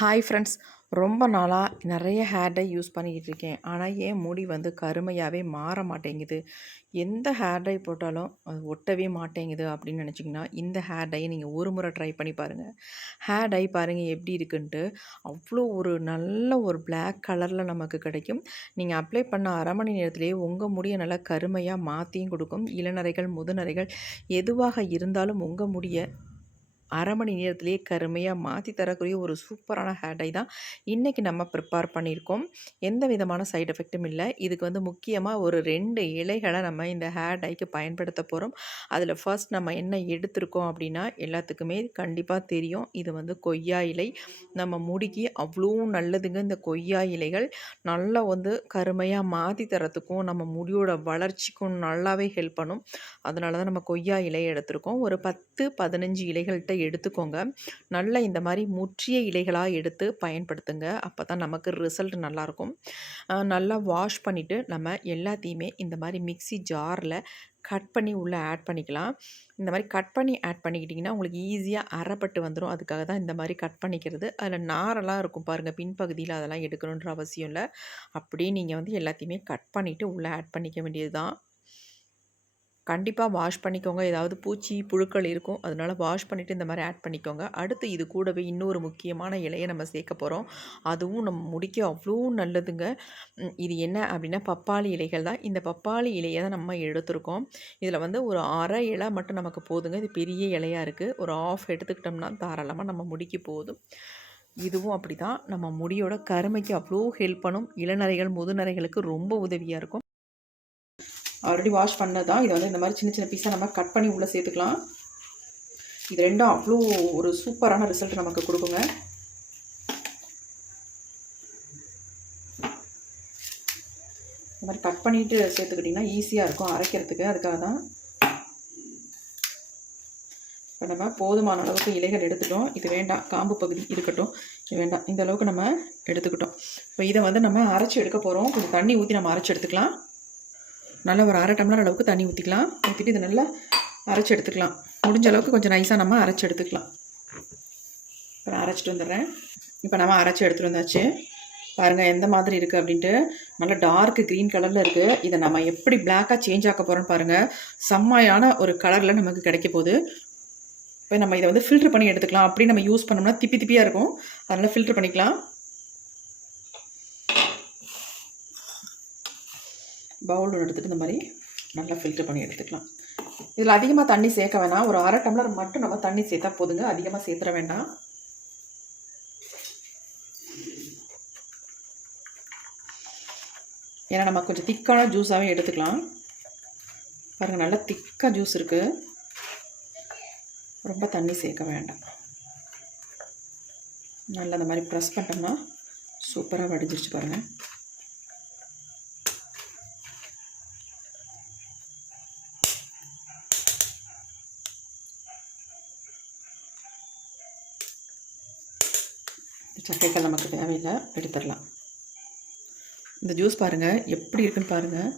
Hi friends ரொம்ப நாளாக நிறைய ஹேர் டை யூஸ் பண்ணிக்கிட்டு இருக்கேன். ஆனால் ஏன் முடி வந்து கருமையாகவே மாற மாட்டேங்குது? எந்த ஹேர் டை போட்டாலும் அது ஒட்டவே மாட்டேங்குது அப்படின்னு நினச்சிங்கன்னா இந்த ஹேர் டையை நீங்கள் ஒரு முறை ட்ரை பண்ணி பாருங்கள் ஹேர் டை பாருங்கள் எப்படி இருக்குன்ட்டு. அவ்வளோ ஒரு நல்ல ஒரு பிளாக் கலரில் நமக்கு கிடைக்கும். நீங்கள் அப்ளை பண்ண அரை மணி நேரத்திலேயே உங்கள் முடியை நல்லா கருமையாக மாற்றியும் கொடுக்கும். இளநரைகள் முதுநரைகள் எதுவாக இருந்தாலும் உங்கள் முடியை அரை மணி நேரத்திலேயே கருமையாக மாற்றி தரக்கூடிய ஒரு சூப்பரான ஹேர் டை தான் இன்றைக்கி நம்ம ப்ரிப்பேர் பண்ணியிருக்கோம். எந்த விதமான சைடு எஃபெக்ட்டும் இல்லை. இதுக்கு வந்து முக்கியமாக ஒரு ரெண்டு இலைகளை நம்ம இந்த ஹேர் டைக்கு பயன்படுத்த போகிறோம் அதில் ஃபர்ஸ்ட் நம்ம என்ன எடுத்திருக்கோம் அப்படின்னா எல்லாத்துக்குமே கண்டிப்பாக தெரியும். இது வந்து கொய்யா இலை. நம்ம முடிக்கு அவ்வளோ நல்லதுங்க இந்த கொய்யா இலைகள். நல்லா வந்து கருமையாக மாற்றி தரத்துக்கும் நம்ம முடியோட வளர்ச்சிக்கும் நல்லாவே ஹெல்ப் பண்ணும். அதனால தான் நம்ம கொய்யா இலை எடுத்திருக்கோம். ஒரு பத்து பதினஞ்சு இலைகள்கிட்ட எடுத்துக்கோங்க. நல்ல இந்த மாதிரி முற்றிய இலைகளாக எடுத்து பயன்படுத்துங்க. அப்போ தான் நமக்கு ரிசல்ட் நல்லாயிருக்கும் நல்லா வாஷ் பண்ணிவிட்டு நம்ம எல்லாத்தையுமே இந்த மாதிரி மிக்ஸி ஜாரில் கட் பண்ணி உள்ளே ஆட் பண்ணிக்கலாம். இந்த மாதிரி கட் பண்ணி ஆட் பண்ணிக்கிட்டிங்கன்னா உங்களுக்கு ஈஸியாக அரைப்பட்டு வந்துடும் அதுக்காக தான் இந்த மாதிரி கட் பண்ணிக்கிறது. அதில் நாரெல்லாம் இருக்கும் பாருங்கள் பின்பகுதியில் அதெல்லாம் எடுக்கணுன்ற அவசியம் இல்லை. அப்படியே நீங்கள் வந்து எல்லாத்தையுமே கட் பண்ணிவிட்டு உள்ளே ஆட் பண்ணிக்க வேண்டியது தான் கண்டிப்பாக வாஷ் பண்ணிக்கோங்க. ஏதாவது பூச்சி புழுக்கள் இருக்கும். அதனால் வாஷ் பண்ணிவிட்டு இந்த மாதிரி ஆட் பண்ணிக்கோங்க. அடுத்து இது கூடவே இன்னொரு முக்கியமான இலையை நம்ம சேர்க்க போகிறோம் அதுவும் நம்ம முடிக்க அவ்வளோ நல்லதுங்க. இது என்ன அப்படின்னா பப்பாளி இலைகள் தான். இந்த பப்பாளி இலையை தான் நம்ம எடுத்திருக்கோம். இதில் வந்து ஒரு அரை இலை மட்டும் நமக்கு போதுங்க. இது பெரிய இலையாக இருக்குது ஒரு ஆஃப் எடுத்துக்கிட்டோம்னா தாராளமாக நம்ம முடிக்கு போதும். இதுவும் அப்படி தான் நம்ம முடியோட கருமைக்கு அவ்வளோ ஹெல்ப் பண்ணும். இளநரைகள் முதுநரைகளுக்கு ரொம்ப உதவியாக இருக்கும். ஆல்ரெடி வாஷ் பண்ணதான் இதை வந்து இந்த மாதிரி சின்ன சின்ன பீஸாக நம்ம கட் பண்ணி உள்ளே சேர்த்துக்கலாம். இது ரெண்டும் அவ்வளோ ஒரு சூப்பரான ரிசல்ட் நமக்கு கொடுக்குங்க. இந்த மாதிரி கட் பண்ணிட்டு சேர்த்துக்கிட்டிங்கன்னா ஈஸியாக இருக்கும். அரைக்கிறதுக்கு அதுக்காக தான். இப்போ நம்ம போதுமான அளவுக்கு இலைகள் எடுத்துட்டோம். இது வேண்டாம். காம்பு பகுதி இருக்கட்டும். இது வேண்டாம். இந்த அளவுக்கு நம்ம எடுத்துக்கிட்டோம். இப்போ இதை வந்து நம்ம அரைச்சி எடுக்க போகிறோம் கொஞ்சம் தண்ணி ஊற்றி நம்ம அரைச்சி எடுத்துக்கலாம். நல்லா ஒரு அரை டம்ளர் அளவுக்கு தண்ணி ஊற்றிக்கலாம் ஊற்றிட்டு இதை நல்லா அரைச்சி எடுத்துக்கலாம். முடிஞ்ச அளவுக்கு கொஞ்சம் நைஸாக நம்ம அரைச்சி எடுத்துக்கலாம். இப்போ நான் அரைச்சிட்டு வந்துடுறேன். இப்போ நம்ம அரைச்சி எடுத்துகிட்டு வந்தாச்சு. பாருங்கள் எந்த மாதிரி இருக்குது அப்படின்ட்டு. நல்லா டார்க் க்ரீன் கலரில் இருக்குது இதை நம்ம எப்படி பிளாக்காக சேஞ்ச் ஆக்க போகிறோன்னு பாருங்கள் செம்மையான ஒரு கலரில் நமக்கு கிடைக்க போகுது. இப்போ நம்ம இதை வந்து ஃபில்ட்ரு பண்ணி எடுத்துக்கலாம். அப்படி நம்ம யூஸ் பண்ணோம்னா திப்பி திப்பியாக இருக்கும். அதனால் ஃபில்ட்ரு பண்ணிக்கலாம். பவுல் ஒன்று எடுத்துகிட்டு இந்த மாதிரி நல்லா ஃபில்டர் பண்ணி எடுத்துக்கலாம். இதில் அதிகமாக தண்ணி சேர்க்க வேணாம். ஒரு அரை டம்ளர் மட்டும் நம்ம தண்ணி சேர்த்தா போதுங்க. அதிகமாக சேர்த்துற வேண்டாம். ஏன்னா நம்ம கொஞ்சம் திக்கான ஜூஸாகவே எடுத்துக்கலாம். பாருங்கள் நல்லா திக்காக ஜூஸ் இருக்குது ரொம்ப தண்ணி சேர்க்க வேண்டாம். நல்லா இந்த மாதிரி ப்ரெஸ் பண்ணிட்டோம்னா சூப்பராக வடிஞ்சிருச்சு பாருங்கள் சக்கைகள் நமக்கு தேவையில்லை எடுத்துடலாம். இந்த ஜூஸ் பாருங்கள் எப்படி இருக்குன்னு பாருங்கள்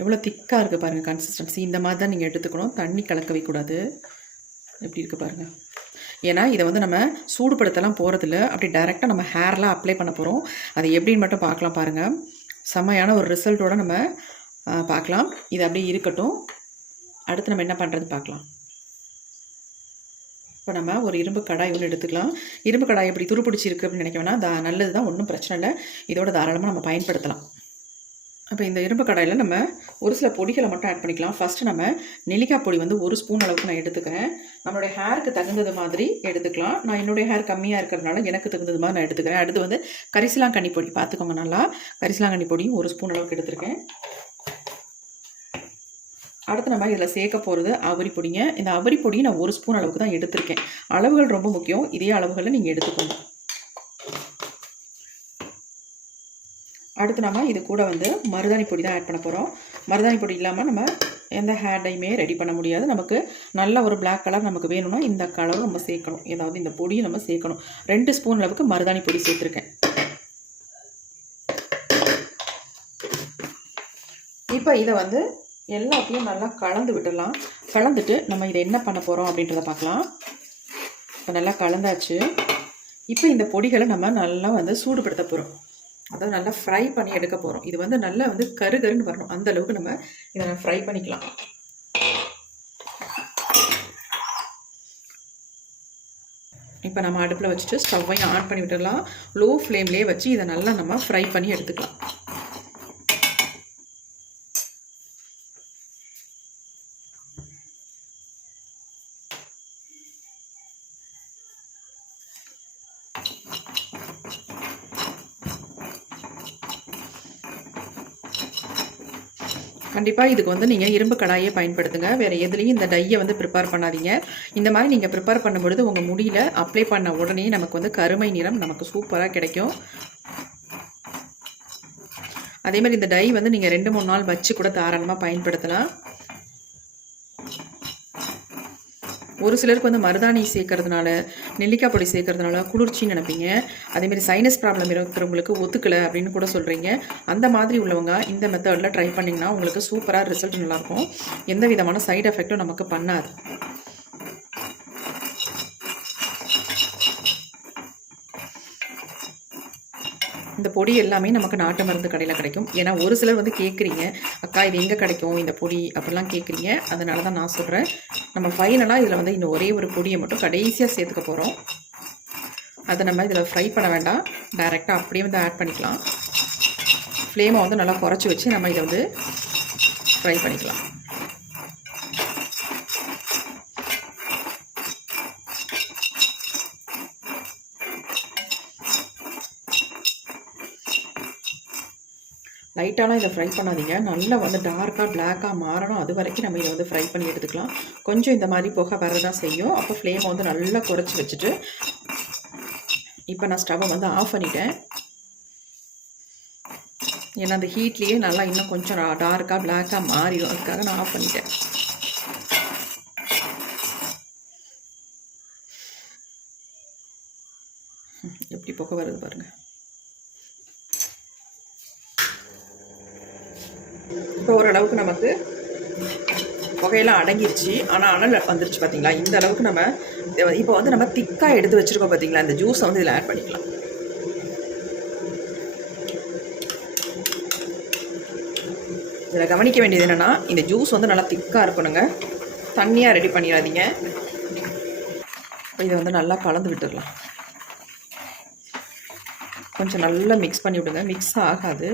எவ்வளோ திக்காக இருக்குது பாருங்கள் கன்சிஸ்டன்சி இந்த மாதிரி தான் நீங்கள் எடுத்துக்கணும். தண்ணி கலக்க வைக்கூடாது எப்படி இருக்குது பாருங்கள் ஏன்னா இதை வந்து நம்ம சூடுபடுத்தலாம் போகிறதில்ல அப்படி டைரெக்டாக நம்ம ஹேர்லாம் அப்ளை பண்ண போகிறோம் அது எப்படின்னு மட்டும் பார்க்கலாம் பாருங்கள் செம்மையான ஒரு ரிசல்ட்டோட நம்ம பார்க்கலாம். இது அப்படியே இருக்கட்டும். அடுத்து நம்ம என்ன பண்ணுறது பார்க்கலாம். இப்போ நம்ம ஒரு இரும்பு கடாய் ஒன்று எடுத்துக்கலாம். இரும்பு கடாய் எப்படி துருப்பிடிச்சிருக்கு அப்படின்னு நினைக்க வேணாம் தா நல்லது தான் ஒன்றும் பிரச்சனை இல்லை. இதோட தாராளமாக நம்ம பயன்படுத்தலாம். அப்போ இந்த இரும்பு கடாயில் நம்ம ஒரு சில பொடிகளை மட்டும் ஆட் பண்ணிக்கலாம். ஃபஸ்ட்டு நம்ம நெல்லிக்காய் பொடி வந்து ஒரு ஸ்பூன் அளவுக்கு நான் எடுத்துக்கிறேன். நம்மளுடைய ஹேருக்கு தகுந்தது மாதிரி எடுத்துக்கலாம். நான் என்னுடைய ஹேர் கம்மியாக இருக்கிறதுனால எனக்கு தகுந்தது மாதிரி நான் எடுத்துக்கிறேன். அடுத்து வந்து கரிசலாங்கண்ணி பொடி. பார்த்துக்கோங்க நல்லா. கரிசலாங்கண்ணி பொடியும் ஒரு ஸ்பூன் அளவுக்கு எடுத்துருக்கேன். அடுத்து நம்ம இதில் சேர்க்க போகிறது அவரி பொடிங்க. இந்த அவரி பொடியை நான் ஒரு ஸ்பூன் அளவுக்கு தான் எடுத்திருக்கேன். அளவுகள் ரொம்ப முக்கியம். இதே அளவுகளில் நீங்கள் எடுத்துக்கோங்க. அடுத்து நம்ம இது கூட வந்து மருதாணி பொடி தான் ஆட் பண்ண போகிறோம் மருதாணி பொடி இல்லாமல் நம்ம எந்த ஹேர் டைமே ரெடி பண்ண முடியாது. நமக்கு நல்ல ஒரு பிளாக் கலர் நமக்கு வேணும்னா இந்த கலரும் நம்ம சேர்க்கணும். ஏதாவது இந்த பொடியும் நம்ம சேர்க்கணும். ரெண்டு ஸ்பூன் அளவுக்கு மருதாணி பொடி சேர்த்துருக்கேன். இப்போ இதை வந்து எல்லாத்தையும் நல்லா கலந்து விட்டுடலாம் கலந்துட்டு நம்ம இதை என்ன பண்ண போகிறோம் அப்படின்றத பார்க்கலாம். இப்போ நல்லா கலந்தாச்சு. இப்போ இந்த பொடிகளை நம்ம நல்லா வந்து சூடுபடுத்த போகிறோம் அதாவது நல்லா ஃப்ரை பண்ணி எடுக்க போகிறோம் இது வந்து நல்லா வந்து கரு கருன்னு வரணும். அந்த அளவுக்கு நம்ம இதை ஃப்ரை பண்ணிக்கலாம். இப்போ நம்ம அடுப்பில் வச்சுட்டு ஸ்டவ்வையும் ஆன் பண்ணி விட்டுடலாம். லோ ஃப்ளேம்லேயே வச்சு இதை நல்லா நம்ம ஃப்ரை பண்ணி எடுத்துக்கலாம். கண்டிப்பாக இதுக்கு வந்து நீங்கள் இரும்பு கடாயே பயன்படுத்துங்க. வேறு எதுலேயும் இந்த டையை வந்து ப்ரிப்பேர் பண்ணாதீங்க. இந்த மாதிரி நீங்கள் ப்ரிப்பேர் பண்ணும்பொழுது உங்கள் முடியில் அப்ளை பண்ண உடனே நமக்கு வந்து கருமை நிறம் நமக்கு சூப்பராக கிடைக்கும். அதே மாதிரி இந்த டை வந்து நீங்கள் ரெண்டு மூணு நாள் வச்சு கூட தாராளமாக பயன்படுத்தலாம். ஒரு சிலருக்கு வந்து மருதாணி சேர்க்கறதுனால நெல்லிக்காய் பொடி சேர்க்கறதுனால குளிர்ச்சின்னு நினைப்பீங்க. அதேமாதிரி சைனஸ் ப்ராப்ளம் இருக்கிறவங்களுக்கு ஒத்துக்கலை அப்படின்னு கூட சொல்கிறீங்க அந்த மாதிரி உள்ளவங்க இந்த மெத்தடில் ட்ரை பண்ணிங்கன்னா உங்களுக்கு சூப்பராக ரிசல்ட் நல்லாயிருக்கும். எந்த விதமான சைடு எஃபெக்ட்டும் நமக்கு பண்ணாது. இந்த பொடி எல்லாமே நமக்கு நாட்டு மருந்து கடையில் கிடைக்கும். ஏன்னா ஒரு சிலர் வந்து கேட்குறீங்க அக்கா இது எங்கே கிடைக்கும்? இந்த பொடி அப்படிலாம் கேட்குறீங்க அதனால தான் நான் சொல்கிறேன் நம்ம ஃபைனலாக இதில் வந்து இந்த ஒரே ஒரு பொடியை மட்டும் கடைசியாக சேர்த்துக்க போகிறோம் அதை நம்ம இதில் ஃப்ரை பண்ண வேண்டாம். டைரெக்டாக அப்படியே வந்து ஆட் பண்ணிக்கலாம். ஃப்ளேமை வந்து நல்லா குறைச்சி வச்சு நம்ம இதை வந்து ஃப்ரை பண்ணிக்கலாம். லைட்டாலாம் இதை ஃப்ரை பண்ணாதீங்க. நல்லா வந்து டார்க்காக பிளாக்காக மாறணும். அது வரைக்கும் நம்ம இதை வந்து ஃப்ரை பண்ணி எடுத்துக்கலாம். கொஞ்சம் இந்த மாதிரி புகை வரதான் செய்யும். அப்போ ஃப்ளேமை வந்து நல்லா குறைச்சி வச்சுட்டு இப்போ நான் ஸ்டவ்வை வந்து ஆஃப் பண்ணிட்டேன். ஏன்னா அந்த ஹீட்லேயே நல்லா இன்னும் கொஞ்சம் டார்க்காக பிளாக்காக மாறிடும். அதுக்காக நான் ஆஃப் பண்ணிட்டேன். எப்படி புகை வருது பாருங்கள் இப்போ ஓரளவுக்கு நமக்கு புகையெல்லாம் அடங்கிருச்சு. ஆனால் அனல் வந்துருச்சு பார்த்தீங்களா இந்த அளவுக்கு நம்ம இப்போ வந்து நம்ம திக்காக எடுத்து வச்சுருக்கோம் பார்த்தீங்களா இந்த ஜூஸை வந்து இதில் ஆட் பண்ணிக்கலாம். இதில் கவனிக்க வேண்டியது என்னென்னா இந்த ஜூஸ் வந்து நல்லா திக்காக இருக்கணுங்க. தண்ணியாக ரெடி பண்ணிடாதீங்க. இதை வந்து நல்லா கலந்து விட்டுடலாம். கொஞ்சம் நல்லா மிக்ஸ் பண்ணி விடுங்க. மிக்ஸ் ஆகாது.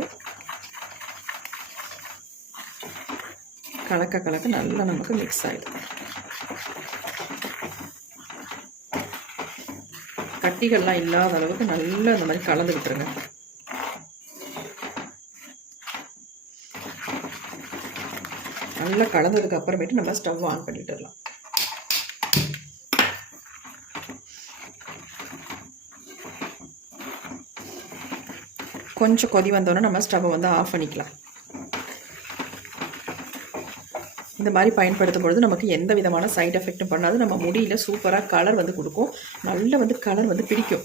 கலக்க கலக்க நல்லா நமக்கு மிக்ஸ் ஆகிடும் கட்டிகள்லாம் இல்லாத அளவுக்கு நல்லா இந்த மாதிரி கலந்து விட்டுருங்க நல்லா கலந்ததுக்கு அப்புறமேட்டு நம்ம ஸ்டவ் ஆன் பண்ணிட்டுலாம் கொஞ்சம் கொதி வந்தோன்னே நம்ம ஸ்டவ்வை வந்து ஆஃப் பண்ணிக்கலாம். இந்த மாதிரி பயன்படுத்தும் பொழுது நமக்கு எந்த விதமான சைட் எஃபெக்ட்டும் பண்ணாது. நம்ம முடியில் சூப்பராக கலர் வந்து கொடுக்கும். நல்ல வந்து கலர் வந்து பிடிக்கும்.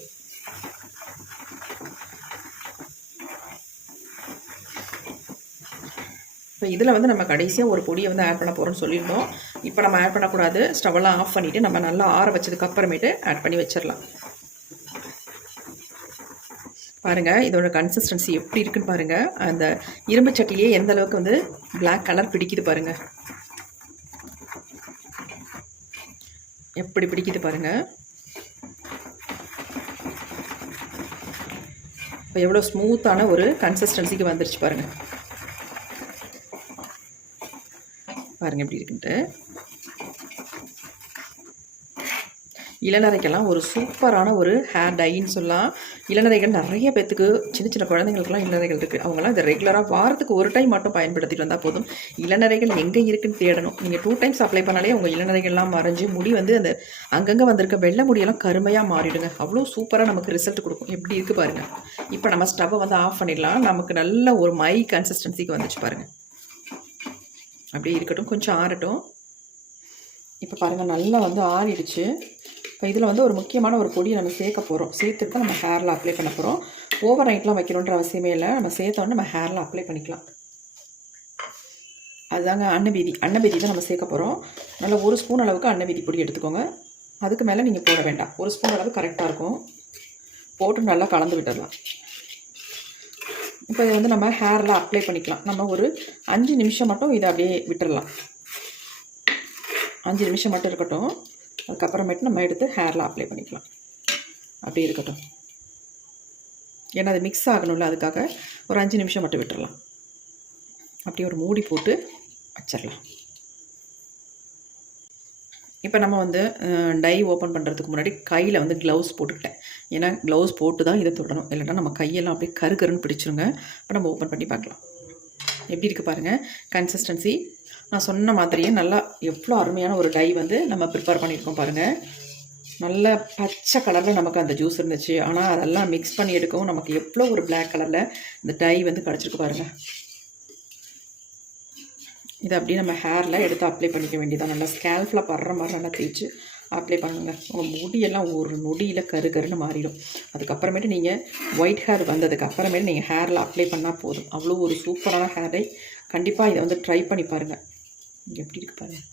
இப்போ இதில் வந்து நம்ம கடைசியாக ஒரு பொடியை வந்து ஆட் பண்ண போகிறோம்னு சொல்லியிருந்தோம். இப்போ நம்ம ஆட் பண்ணக்கூடாது. ஸ்டவ்வெல்லாம் ஆஃப் பண்ணிவிட்டு நம்ம நல்லா ஆற வச்சதுக்கு அப்புறமேட்டு ஆட் பண்ணி வச்சிடலாம். பாருங்கள் இதோட கன்சிஸ்டன்சி எப்படி இருக்குன்னு பாருங்கள் அந்த இரும்பு சட்டிலேயே எந்த அளவுக்கு வந்து பிளாக் கலர் பிடிக்குது பாருங்கள் எப்படி பிடிக்குது பாருங்கள் இப்போ எவ்வளோ ஸ்மூத்தான ஒரு கன்சிஸ்டன்சிக்கு வந்துருச்சு பாருங்கள் பாருங்கள் எப்படி இருக்குன்ட்டு. இளநரைக்கெல்லாம் ஒரு சூப்பரான ஒரு ஹேர் டைன்னு சொல்லலாம். இளநரைகள் நிறைய பேத்துக்கு சின்ன சின்ன குழந்தைங்களுக்குலாம் இளநரைகள் இருக்குது அவங்களாம் இதை ரெகுலராக வாரத்துக்கு ஒரு டைம் மட்டும் பயன்படுத்திட்டு வந்தால் போதும். இளநரைகள் எங்கே இருக்குன்னு தேடணும். நீங்கள் டூ டைம்ஸ் அப்ளை பண்ணாலே உங்கள் இளநரைகள்லாம் மறைஞ்சு முடி வந்து அந்த அங்கங்கே வந்திருக்க வெள்ளை முடியெல்லாம் கருமையாக மாறிடுங்க. அவ்வளோ சூப்பராக நமக்கு ரிசல்ட் கொடுக்கும். எப்படி இருக்குது பாருங்கள் இப்போ நம்ம ஸ்டவ்வை வந்து ஆஃப் பண்ணிடலாம். நமக்கு நல்ல ஒரு மை கன்சிஸ்டன்சிக்கு வந்துச்சு பாருங்கள் அப்படியே இருக்கட்டும். கொஞ்சம் ஆறட்டும். இப்போ பாருங்கள் நல்லா வந்து ஆறிடுச்சு. இப்போ இதில் வந்து ஒரு முக்கியமான ஒரு பொடியை நம்ம சேர்க்க போகிறோம். சேர்த்துட்டு தான் நம்ம ஹேரில் அப்ளை பண்ண போகிறோம். ஓவர் நைட்லாம் வைக்கணுன்ற அவசியமே இல்லை. நம்ம சேர்த்தோன்னே நம்ம ஹேரில் அப்ளை பண்ணிக்கலாம். அதுதாங்க அன்னபீதி அன்னபீதி தான் நம்ம சேர்க்க போகிறோம். நல்லா ஒரு ஸ்பூன் அளவுக்கு அன்னபீதி பொடி எடுத்துக்கோங்க. அதுக்கு மேலே நீங்கள் போட வேண்டாம். ஒரு ஸ்பூன் அளவு கரெக்டாக இருக்கும். போட்டு நல்லா கலந்து விட்டுடலாம். இப்போ இதை வந்து நம்ம ஹேரில் அப்ளை பண்ணிக்கலாம். நம்ம ஒரு அஞ்சு நிமிஷம் மட்டும் இதை அப்படியே விட்டுறலாம் அஞ்சு நிமிஷம் மட்டும் இருக்கட்டும். அதுக்கப்புறமேட்டு நம்ம எடுத்து ஹேரில் அப்ளை பண்ணிக்கலாம். அப்படி இருக்கட்டும். ஏன்னா அது மிக்ஸ் ஆகணும்ல அதுக்காக ஒரு அஞ்சு நிமிஷம் மட்டும் விட்டுறலாம். அப்படியே ஒரு மூடி போட்டு வச்சிடலாம். இப்போ நம்ம வந்து டை ஓப்பன் பண்ணுறதுக்கு முன்னாடி கையில் வந்து க்ளவுஸ் போட்டுக்கிட்டேன். ஏன்னா க்ளவுஸ் போட்டு தான் இதை தொடணும். இல்லைன்னா நம்ம கையெல்லாம் அப்படியே கரு கருன்னு பிடிச்சிருங்க. இப்போ நம்ம ஓப்பன் பண்ணி பார்க்கலாம். எப்படி இருக்குது பாருங்கள் கன்சிஸ்டன்சி நான் சொன்ன மாதிரியே நல்லா எவ்வளோ அருமையான ஒரு டை வந்து நம்ம ப்ரிப்பேர் பண்ணியிருக்கோம் பாருங்கள் நல்ல பச்சை கலரில் நமக்கு அந்த ஜூஸ் இருந்துச்சு. ஆனால் அதெல்லாம் மிக்ஸ் பண்ணி எடுக்கவும் நமக்கு எவ்வளோ ஒரு பிளாக் கலரில் இந்த டை வந்து கிடச்சிருக்கு பாருங்கள் இதை அப்படியே நம்ம ஹேரில் எடுத்து அப்ளை பண்ணிக்க வேண்டியதான் நல்லா ஸ்கேல்ஃபில் படுற மாதிரி நல்லா தேய்ச்சி அப்ளை பண்ணுங்கள் உங்கள் முடியெல்லாம் ஒரு நொடியில் கரு கருன்னு மாறிடும். அதுக்கப்புறமேட்டு நீங்கள் ஒயிட் ஹேர் வந்ததுக்கு அப்புறமேட்டு நீங்கள் ஹேரில் அப்ளை பண்ணால் போதும். அவ்வளோ ஒரு சூப்பரான ஹேரை கண்டிப்பாக இதை வந்து ட்ரை பண்ணி பாருங்கள் எப்படி இருக்கு பாருங்கள்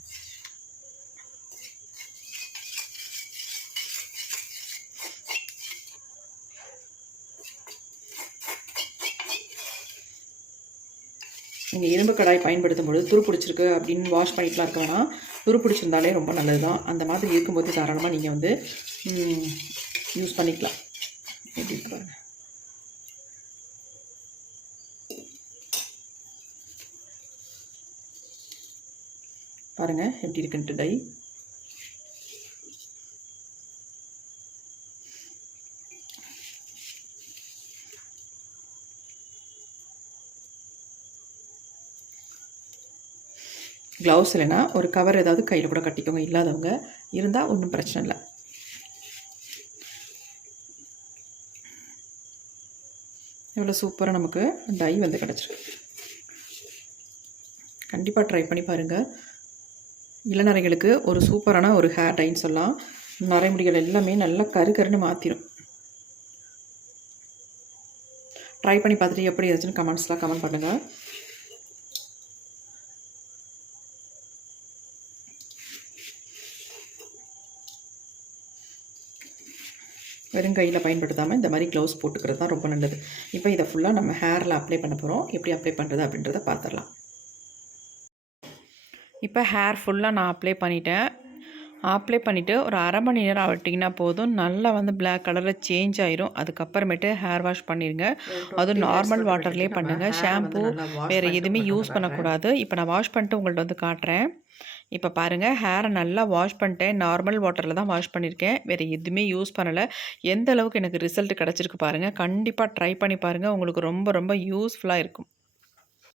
நீங்கள் இரும்பு கடாய் பயன்படுத்தும் பொழுது துரு பிடிச்சிருக்கு அப்படின்னு வாஷ் பண்ணிட்டுலாம் இருக்க வேணாம். துரு பிடிச்சிருந்தாலே ரொம்ப நல்லது தான் அந்த மாதிரி இருக்கும்போது தாராளமாக நீங்கள் வந்து யூஸ் பண்ணிக்கலாம். எப்படி இருக்கு பாருங்கள் எப்படி இருக்குன்ட்டு டை க்ளவுஸ் இல்லைன்னா ஒரு கவர் ஏதாவது கையில் கூட கட்டிக்கோங்க இல்லாதவங்க இருந்தால் ஒன்றும் பிரச்சனை இல்லை. எவ்வளோ சூப்பராக நமக்கு டை வந்து கிடச்சிருக்கு. கண்டிப்பாக ட்ரை பண்ணி பாருங்கள் இளநரைகளுக்கு ஒரு சூப்பரான ஒரு ஹேர் டைன்னு சொல்லலாம். நரைமுடிகள் எல்லாமே நல்லா கரு கருன்னு மாற்றிடும் ட்ரை பண்ணி பார்த்துட்டு எப்படி இருந்துச்சுன்னு கமெண்ட்ஸ்லாம் கமெண்ட் பண்ணுங்கள் வெறும் கையில் பயன்படுத்தாமல் இந்த மாதிரி க்ளவுஸ் போட்டுக்கிறது தான் ரொம்ப நல்லது. இப்போ இதை ஃபுல்லாக நம்ம ஹேரில் அப்ளை பண்ண போகிறோம் எப்படி அப்ளை பண்ணுறது அப்படின்றத பார்த்துடலாம். இப்போ ஹேர் ஃபுல்லாக நான் அப்ளை பண்ணிட்டேன். அப்ளை பண்ணிவிட்டு ஒரு அரை மணி நேரம் விட்டிங்கன்னா போதும். நல்லா வந்து பிளாக் கலரில் சேஞ்ச் ஆயிரும். அதுக்கப்புறமேட்டு ஹேர் வாஷ் பண்ணிடுங்க அதுவும் நார்மல் வாட்டர்லேயே பண்ணுங்கள் ஷாம்பு வேறு எதுவுமே யூஸ் பண்ணக்கூடாது. இப்போ நான் வாஷ் பண்ணிட்டு உங்கள்ட்ட வந்து காட்டுறேன். இப்போ பாருங்கள் ஹேரை நல்லா வாஷ் பண்ணிட்டேன். நார்மல் வாட்டரில் தான் வாஷ் பண்ணியிருக்கேன் வேறு எதுவுமே யூஸ் பண்ணலை. எந்த அளவுக்கு எனக்கு ரிசல்ட் கிடச்சிருக்கு பாருங்கள் கண்டிப்பாக ட்ரை பண்ணி பாருங்கள் உங்களுக்கு ரொம்ப ரொம்ப யூஸ்ஃபுல்லாக இருக்கும்.